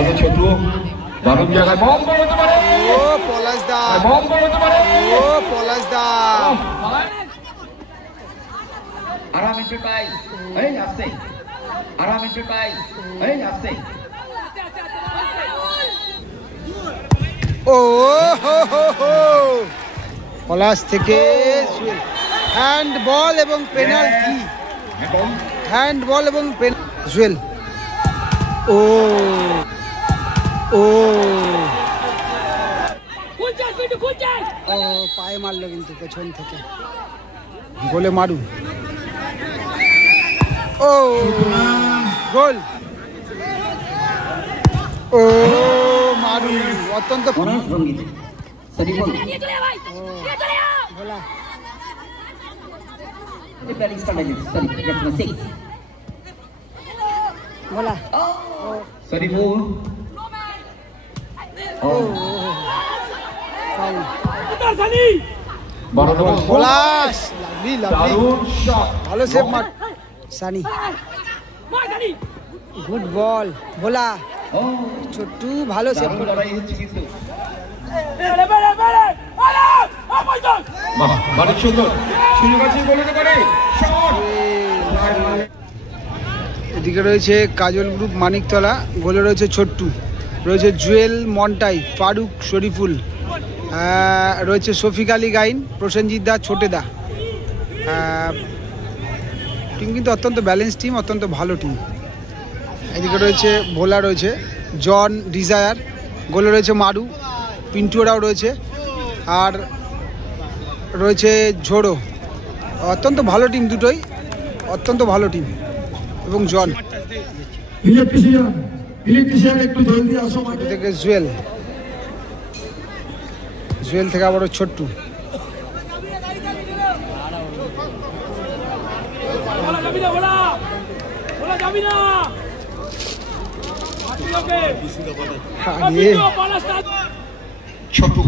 চলো ছোট দারুণ জায়গায় বল করতে পারে। ও পলাশ দা, বল করতে পারে। ও পলাশ দা, আরাম একটু পাই, এই আসতে আরাম একটু পাই, এই আসতে। ও হো হো হো, পলাশ থেকে হ্যান্ড বল এবং পেনাল্টি, হ্যান্ড বল এবং জুয়েল। ও ও ও পায়ে মারলো কিন্তু পেছন থেকে, গোলে মারু। ও গোল, ও মারু অত্যন্ত ভোলা ভোলা সরিফুল পলাশ, লাভলি লাভলি, ভালো সেভ মার সানি, গুড বল ভোলা, ছোট্টু ভালো সেভ করে। এদিকে রয়েছে কাজল গ্রুপ মানিকতলা, গোলে রয়েছে ছোট্টু, রয়েছে জুয়েল মন্টাই, ফারুক, শরীফুল, রয়েছে শফিক আলী গাইন, প্রসেনজিৎ দা, ছোটে দা। টিম কিন্তু অত্যন্ত ব্যালেন্স টিম, অত্যন্ত ভালো টিম। এদিকে রয়েছে ভোলা, রয়েছে জন, ডিজায়ার, গোলে রয়েছে মারু, পিন্টুরাও রয়েছে, আর রয়েছে ঝোড়ো। অত্যন্ত ভালো টিম দুটোই, অত্যন্ত ভালো টিম। এবং জন একটু জলদি আসো। থেকে জুয়েল, জুয়েল থেকে আবারও ছোট্টু। ছোটু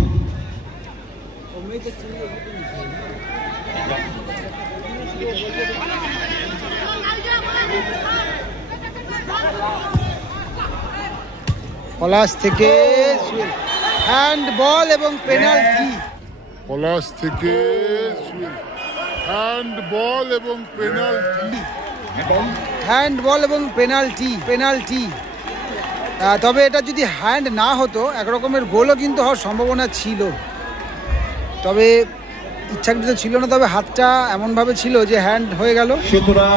পলাশ থেকে হ্যান্ড বল এবং পেনাল্টি, পলাশ থেকে হ্যান্ড বল এবং পেনাল্টি, হ্যান্ড বল এবং পেনাল্টি, পেনাল্টি। তবে এটা যদি হ্যান্ড না হতো একরকমের গোলও কিন্তু হওয়ার সম্ভাবনা ছিল, তবে ইচ্ছাকৃত ছিল না। তবে হাতটা এমনভাবে ছিল যে হ্যান্ড হয়ে গেল,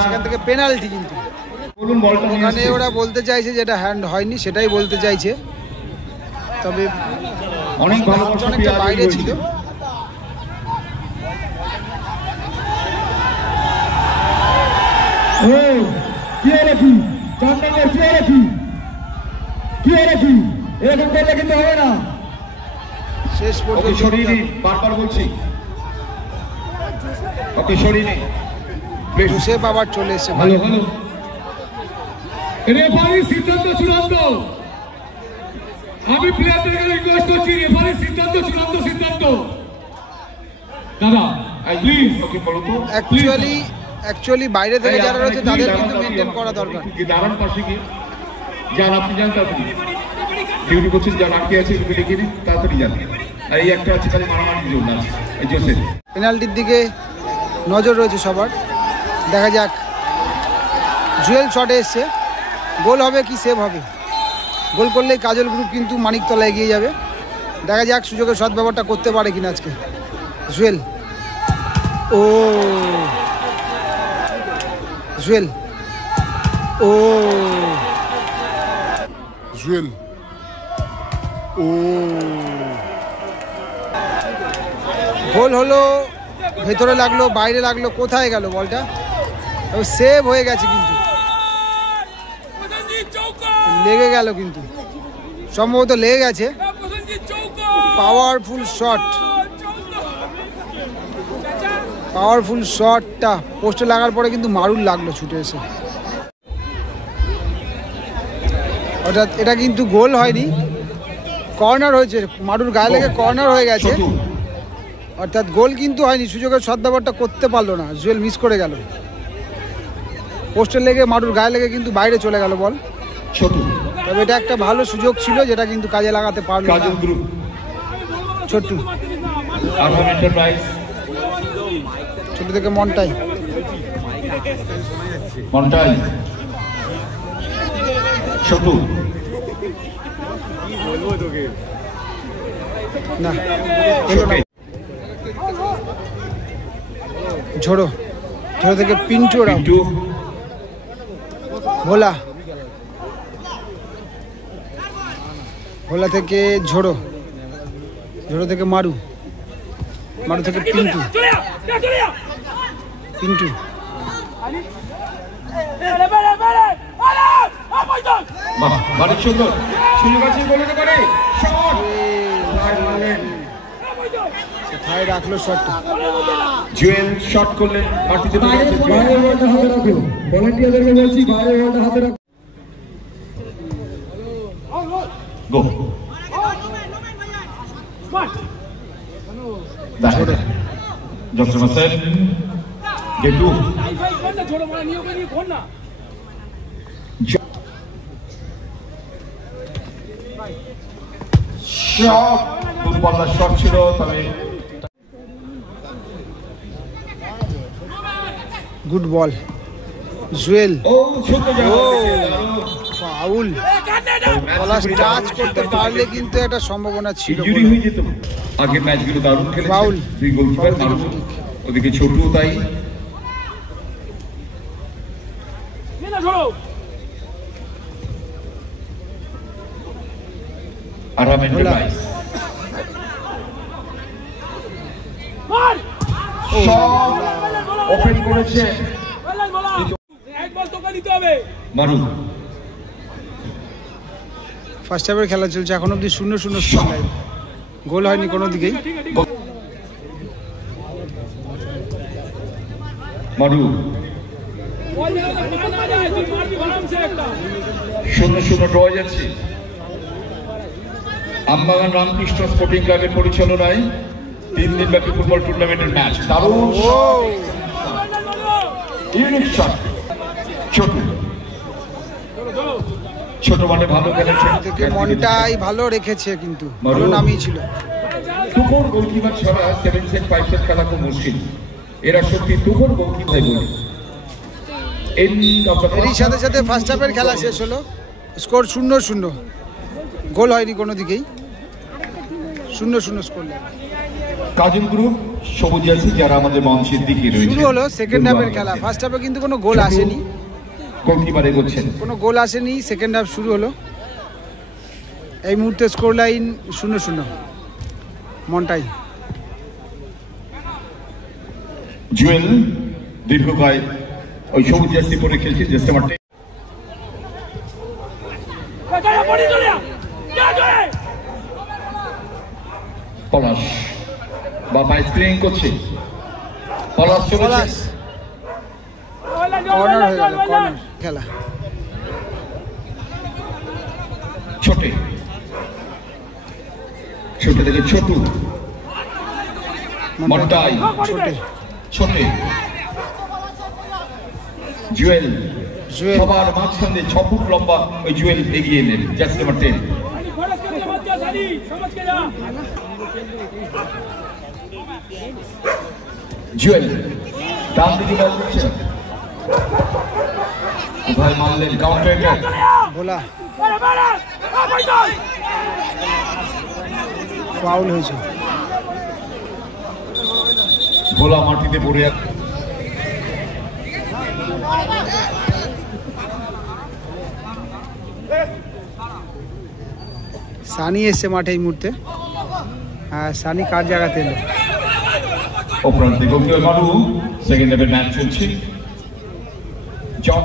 সেখান থেকে পেনাল্টি। কিন্তু ওখানে ওরা বলতে চাইছে যেটা হ্যান্ড হয়নি, সেটাই বলতে চাইছে, তবে অনেকটা বাইরে ছিল। শেষ পর্যন্ত বারবার বলছি জোসেফ আবার চলে এসেছে। রেফারির সিদ্ধান্ত চূড়ান্ত। আমি প্লেয়ারদেরকে রিকোয়েস্ট করছি, রেফারির সিদ্ধান্ত চূড়ান্ত সিদ্ধান্ত। দাদা প্লিজ ওকে বলো তো। অ্যাকচুয়ালি বাইরে থেকে যারা রয়েছে তাদের কিন্তু মেইনটেইন করা দরকার। দাঁড়ান পাশে গিয়ে যান, আপনি যান তাড়াতাড়ি, ডিউটি করছেন, যান আটকে আছে লিখে নিন, তাড়াতাড়ি যান। আর এই একটা আছে খালি মারামারির জন্য আছে, এই জোসেফ। পেনাল্টির দিকে নজর রয়েছে সবার, দেখা যাক। জুয়েল শটে এসছে, গোল হবে কি সেভ হবে? গোল করলেই কাজল গ্রুপ কিন্তু মানিকতলা এগিয়ে যাবে। দেখা যাক সুযোগের সদ্ব্যবহারটা করতে পারে কিনা আজকে জুয়েল। ও জুয়েল, ও জুয়েল, ও গোল হলো, ভেতরে লাগলো বাইরে লাগলো, কোথায় গেল বলটা? সেভ হয়ে গেছে, কিন্তু লেগে গেল, কিন্তু সম্ভবত লেগে গেছে। পাওয়ারফুল শট, পাওয়ারফুল শটটা পোস্টে লাগার পরে কিন্তু মারুল লাগলো ছুটে এসে। অর্থাৎ এটা কিন্তু গোল হয়নি, কর্নার হয়েছে, মারুর গায়ে লেগে কর্নার হয়ে গেছে, অর্থাৎ গোল কিন্তু হয়নি। সুযোগের সদ্ব্যবহারটা করতে পারলো না, জুয়েল মিস করে গেল। পোস্টের লেগে মারুর গায়ে লেগে কিন্তু বাইরে চলে গেল বল। তবে এটা একটা ভালো সুযোগ ছিল যেটা কিন্তু কাজে লাগাতে পারলো না কাজল গ্রুপ ছোট্টু। আরহাম এন্টারপ্রাইজ ছোট থেকে মনটাই মন্টাই ছোটু না হলো না। ঝোড়ো ঝোড়ো থেকে পিন্টু রাও, পিন্টু ভোলা ভোলা থেকে ঝোড়ো, ঝোড়ো থেকে মারু, মারু থেকে পিন্টু, পিন্টু বাহ বাড়ির সুন্দর সুযোগ আছে বলে পারে শট কোথায় রাখলো শটটা? জুয়েল শট করলেন মাটিতে পড়ে গেছে জুয়েল। ভলান্টিয়ারদেরকে বলছি বাইরে বলটা হাতে রাখো। গো দাঁড়াও doctor মাসেন gotu shot footballer shot ছিল তবে গুড বল জুয়েল, ও ছোট ফাউল। পলাশ টাচ করতে পারলে কিন্তু একটা সম্ভাবনা ছিল। ইনজুরি হয়ে যেত। আগের ম্যাচগুলো দারুণ খেলেছে ফাউল। দুই গোলকিপার ফাউল দারুণ। ঠিক। ওদিকে ছোটু তাই আরহাম এন্টারপ্রাইজ ওপেন করেছে মারু ফার্স্ট হাফের খেলা চলছে এখন অব্দি 0-0 স্কোর লাইন, গোল হয়নি কোনো দিকেই। মারু 0-0 ড্র যাচ্ছে। আমবাগান রামকৃষ্ণ স্পোর্টিং ক্লাবের পরিচালনায় 3 দিনব্যাপী ফুটবল টুর্নামেন্টের ম্যাচ দারুণ ইউনিক শট ছোট ছোট মানে ভালো খেলেছে থেকে মনটাই ভালো রেখেছে কিন্তু ভালো নামিয়েছিল। তুখোর গোলকিপার ছাড়া 7 সেট 5 সেট খেলা খুব মুশকিল। এরা সত্যি তুখোর গোলকিপার বলে। এরই সাথে সাথে ফার্স্ট হাফের খেলা শেষ হলো, স্কোর 0-0, গোল হয়নি কোনো দিকেই, 0-0 স্কোর লাইন। কাজল গ্রুপ সবুজ আছে যারা আমাদের মঞ্চের দিকে রয়েছে। শুরু হলো সেকেন্ড হাফের খেলা, ফার্স্ট হাফে কিন্তু কোনো গোল আসেনি, গোলকিপার এগোচ্ছেন। কোনো গোল আসেনি। সেকেন্ড হাফ শুরু হলো, এই মুহূর্তে স্কোর লাইন 0-0 মনটাই। জুয়েল দীর্ঘকায় ওই সবুজ জার্সি পরে খেলছে জ্যেষ্ঠ মাঠে। পলাশ বাবা স্ক্রিনিং করছে, পলাশ চলেছে পলাশ কর্নার হয়ে গেল, কর্নার খেলা। ছোটে ছোট থেকে ছোটু মন্টাই ছোটে ছোটে জুয়েল জুয়েল সবার মাঝখানে 6 ফুট লম্বা ওই জুয়েল এগিয়ে এলেন জার্সি নাম্বার 10। জুয়েল ডান দিকে বল করছেন, উভয় মারলেন কাউন্টার অ্যাটাক। ভোলা ফাউল হয়েছে, ভোলা মাটিতে পড়ে সানি এসছে মাঠে এই মুহূর্তে। হ্যাঁ, সানি কার জায়গাতে এলো? অপরান্তে গোলকিপার মারু। সেকেন্ড হাফের ম্যাচ চলছে। জন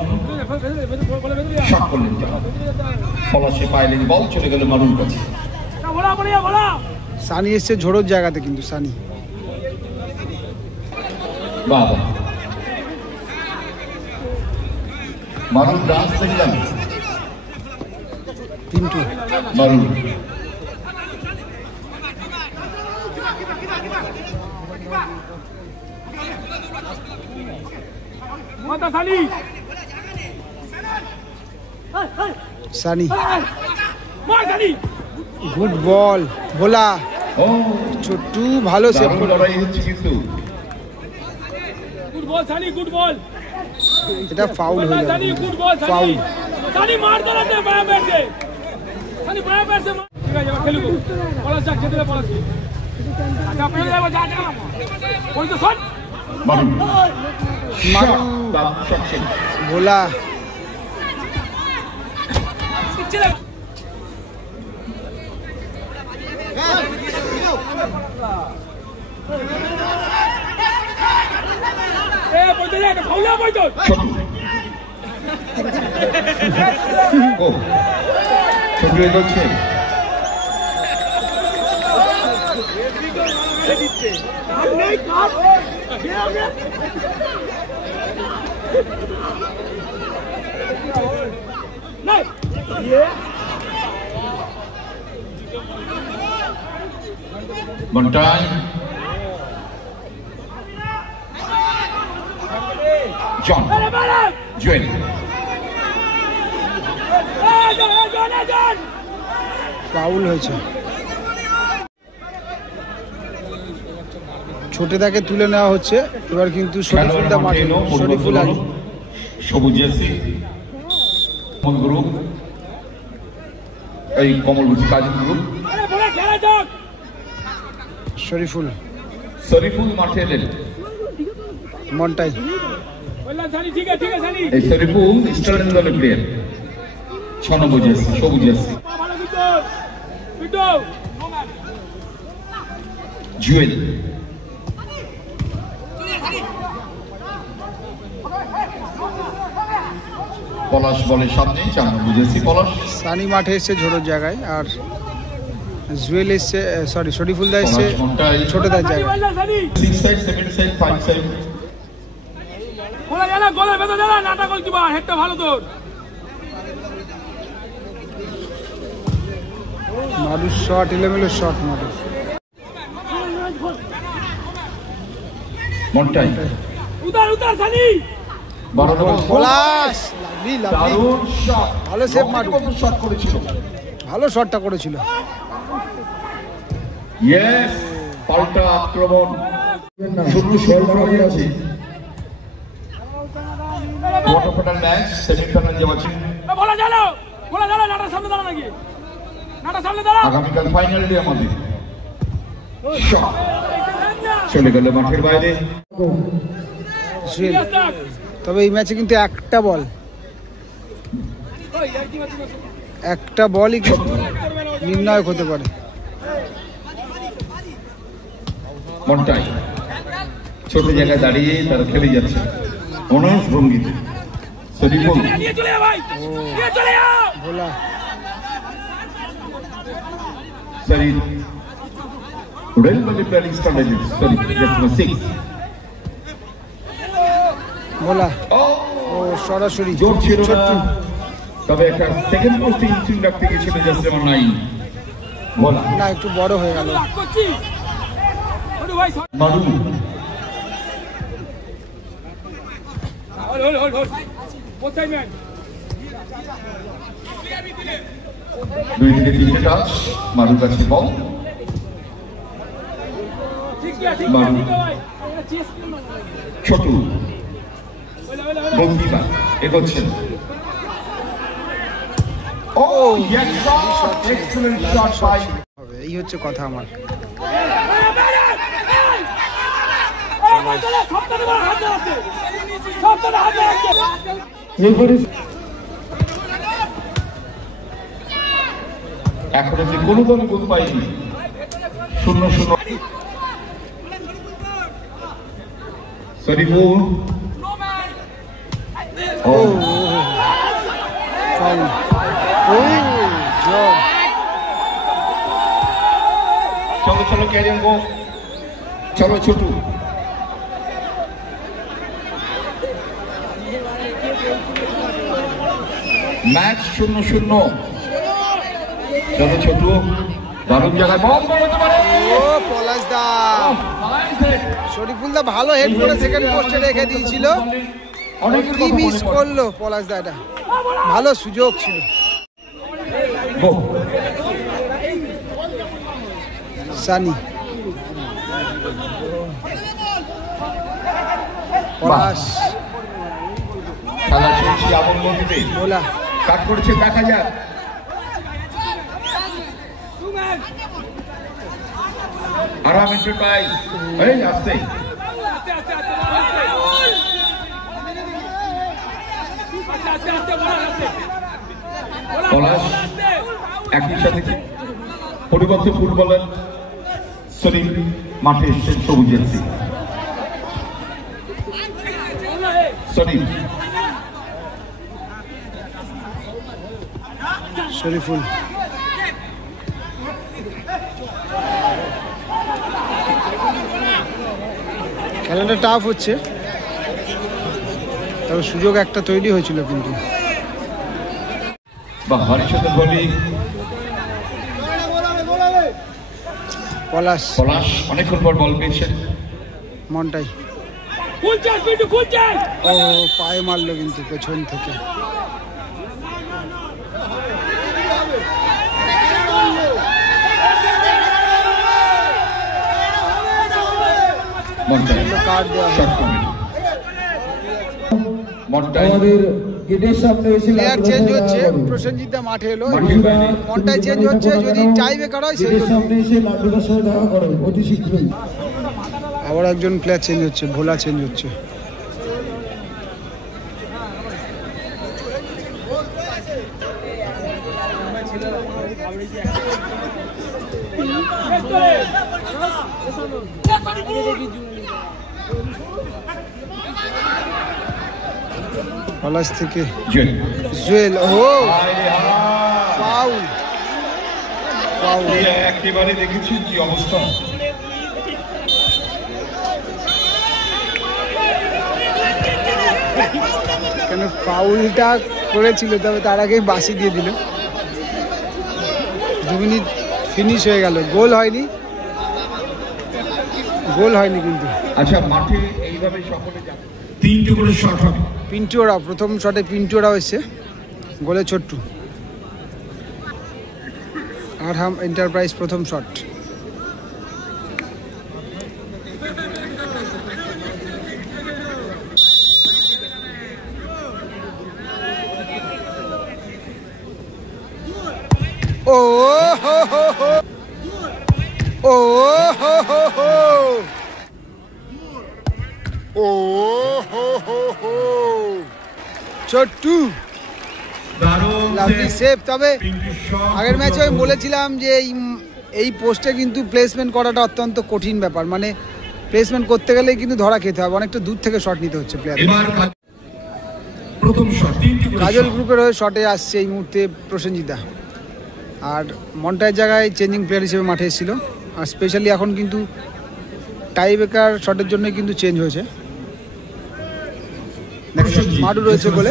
শট করলেন, পলাশে পাইলেন, বল চলে গেল মারুর কাছে। সানি এসছে ঝোড়োর জায়গাতে কিন্তু সানি। বাবা মারুর ডান্স দেখলাম, পিন্টু মারুর সানি গুড বল ভোলা ও ছোট্টু ভালো সেভ দারুণ করলো লড়াই হচ্ছে কিন্তু good ball Sunny good ball এটা ফাউল হয়ে সানি যাবে good ball foul Sunny Sunny মার দে রে বায়া ব্যাটে সানি বায়া ব্যাটে ঠিক আছে এবার খেলবো পলাশ যা খেতে পলাশ আচ্ছা পেলে যাবো যা যা ওই তো শট মারু মারু দারুণ শট ছিল ভোলা এ বইতে যা ফাউলা বইতো ছোট ও ছোট এগোচ্ছে Montai John Joel ফাউল হয়েছে ছোটেদাকে তুলে নেওয়া হচ্ছে এবার কিন্তু শরীফুলদা মাঠে শরীফুল আলী সবুজ জার্সি গ্রুপ এই কমলগুচি কাজী গ্রুপ শরীফুল শরীফুল মাঠে এলেন মন্টাই এই শরীফুল স্টার্লিং দলের প্লেয়ার 6 নম্বর জার্সি সবুজ জার্সি জুয়েল পলাশ বলের সামনে 4 নম্বর জার্সি পলাশ সানি মাঠে এসছে ঝোড়োর জায়গায় আর জুয়েল এসছে সরি শরীফুলদা এসছে ছোটদার জায়গায় 6 সাইড 7 সাইড 5 সাইড গোলা জানা গোলের ভেতর জানা নাটা গোলকিপার হেডটা ভালো তোর মারুর শট এলোমেলো শট মারুর মন্টাই উদার উদার সানি 12 নম্বর পলাশ লাভলি লাভলি দারুণ শট ভালো সেভ মারু। শট করেছিল ভালো শটটা করেছিল ইয়েস পাল্টা আক্রমণ শুরু হয়ে আছে কোয়ার্টার ফাইনাল ম্যাচ সেমিফাইনাল যাচ্ছে গোলা জানো নাটার সামনে দাঁড়া নাকি নাটার সামনে দাঁড়া আগামীকাল ফাইনাল ডে আমাদের শট চলে গেল মাঠের বাইরে জুয়েল তবে এই ম্যাচে কিন্তু একটা বলই কিন্তু নির্ণায়ক হতে পারে মন্টাই ছোট জায়গায় দাঁড়িয়ে তারা খেলে যাচ্ছে অনার্স ভঙ্গিতে শরীফুল নিয়ে চলে যা ভাই নিয়ে চলে যা ভোলা শরীফ রেল বলে প্লেয়ারিং স্টার্টেড শরীফ জাস্ট 6 ভোলা ও ও সরাসরি জোর ছিল না ছোট্টু তবে একটা সেকেন্ড পোস্টে ইনসুইং রাখতে গিয়েছিল জাস্ট আমার 9 বলা না একটু বড় হয়ে গেল রাগ করছি ওরে ভাই মারু হোল্ড both side man 2 থেকে 3 টাচ মারুর কাছে বল ঠিক আছে ভাই চেস ছোট গোলকিপার এগোচ্ছেন ও ইয়েস শট এক্সেলেন্ট শট বাই হবে এই হচ্ছে কথা আমার এখন যে কোনো দল গোল পাইনি 0-0 শরীফুল ও ফাউল ও জব চলো ক্যারিয়ার গো চলো ছোটু ম্যাচ 0-0 চলো ছোটু দারুণ জায়গায় বল মারতে পারে ও পলাশ দা শরীফুল দা ভালো হেড করে সেকেন্ড পোস্টে রেখে দিয়েছিল কি মিস করলো পলাশ দা এটা ভালো সুযোগ ছিল গো। সানি পলাশ খেলা চলছে আমন গতিতে, ভোলা কাট করেছে, দেখা যাক। আরাম একটু পাই, এই আসতে পলাশ একই সাথে পরিবর্তে ফুটবলার সরি মাঠে এসছেন সবুজের সিং সরি শরীফুল খেলাটা টাফ হচ্ছে, তবে সুযোগ একটা তৈরি হয়েছিল কিন্তু। বা হরিচন্দ্র বলি পলাশ পলাশ অনেকক্ষণ পর বল পেয়েছেন। মনটাই ও পায়ে মারলো কিন্তু পেছন থেকে। কার্ড দেওয়া আমাদের গেটের সামনে এসে প্লেয়ার চেঞ্জ হচ্ছে, প্রসেনজিৎ দা মাঠে এলো, মনটাই চেঞ্জ হচ্ছে, যদি টাই ব্রেকার হয় সেই জন্য। সামনে এসে লাড্ডুটার সাথে দেখা করো অতি শীঘ্রই। আবার একজন প্লেয়ার চেঞ্জ হচ্ছে, ভোলা চেঞ্জ হচ্ছে। পলাশ থেকে জুয়েল, ও ফাউল ফাউল। একেবারে দেখেছি কি অবস্থা, কেন ফাউলটা করেছিল, তবে তার আগে বাসি দিয়ে দিল। 2 মিনিট ফিনিশ হয়ে গেল, গোল হয়নি, গোল হয়নি কিন্তু। আচ্ছা মাঠে এইভাবে সকলে যাবে, 3টে করে শট হবে। পিন্টুরা প্রথম শটে পিন্টুরা হয়েছে গোলে, ছোট্টু আরহাম এন্টারপ্রাইজ প্রথম শট। ও হো হো হো, ও হো হো হো, ও হো হো হো, ছোট্টু লাভলি সেভ। তবে আগের ম্যাচে আমি বলেছিলাম যে এই পোস্টে কিন্তু প্লেসমেন্ট করাটা অত্যন্ত কঠিন ব্যাপার, মানে প্লেসমেন্ট করতে গেলে কিন্তু ধরা খেতে হবে, অনেকটা দূর থেকে শট নিতে হচ্ছে প্লেয়ার। প্রথম শট কাজল গ্রুপের হয়ে শটে আসছে এই মুহূর্তে প্রসেনজিৎ, আর মন্টায়ের জায়গায় চেঞ্জিং প্লেয়ার হিসেবে মাঠে এসেছিল। আর স্পেশালি এখন কিন্তু টাই ব্রেকার শটের জন্য কিন্তু চেঞ্জ হয়েছে। মাডু রয়েছে বলে,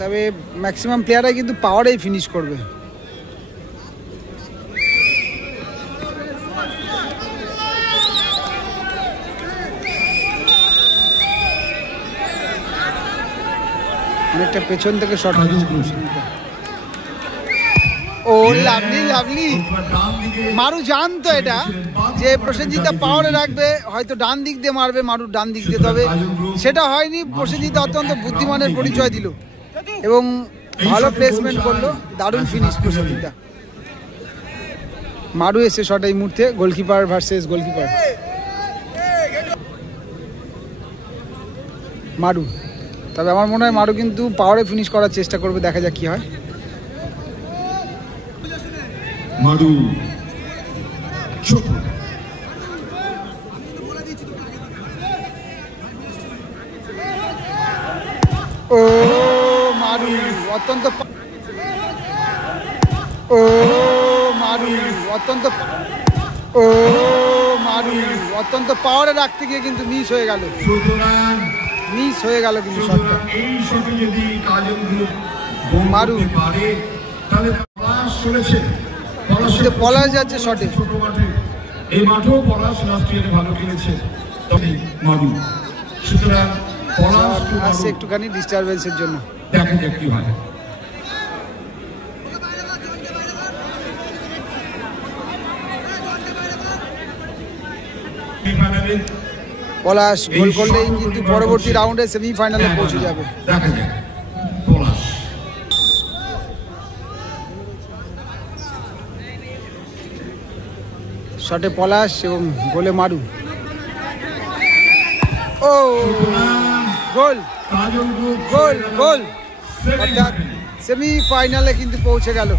তবে ম্যাক্সিমাম প্লেয়াররাই কিন্তু পাওয়ারেই ফিনিশ করবে। অনেকটা পেছন থেকে শট। ও লাভলি লাভলি, মারু জানতো এটা যে প্রসেনজিৎ পাওয়ারে রাখবে, হয়তো ডান দিক দিয়ে মারবে, মারু ডান দিক দিয়ে, তবে সেটা হয়নি। প্রসেনজিৎ অত্যন্ত বুদ্ধিমানের পরিচয় দিল এবং ভালো প্লেসমেন্ট করলো, দারুণ ফিনিশ প্রসেনজিৎ। মারু এসে শট এই মুহূর্তে, গোলকিপার ভার্সেস গোলকিপার। মারু, তবে আমার মনে হয় মারু কিন্তু পাওয়ারে ফিনিশ করার চেষ্টা করবে, দেখা যাক কি হয়। মারু ছোট ও মারু অত্যন্ত, ও মারু অত্যন্ত, ও মারু অত্যন্ত পাওয়ারে রাখতে গিয়ে কিন্তু মিস হয়ে গেল, মিস হয়ে গেল কিন্তু শটটা। এই শটে যদি কাজল গ্রুপ মারু পারে তাহলে পলাশ চলেছে, পলাশ যাচ্ছে শটে। ছোট মাঠে এই মাঠেও পলাশ লাস্ট ইয়ারে ভালো খেলেছে, তবে মারু সুতরাং পলাশ আসছে একটুখানি ডিস্টারবেন্সের জন্য। দেখা যাক কি হয়। পলাশ গোল করলেই কিন্তু পরবর্তী রাউন্ডে সেমিফাইনালে পৌঁছে যাবে। দেখা যাক পলাশ শটে পলাশ এবং গোলে মারু। ও গোল গোল গোল, অর্থাৎ সেমিফাইনালে কিন্তু পৌঁছে গেল।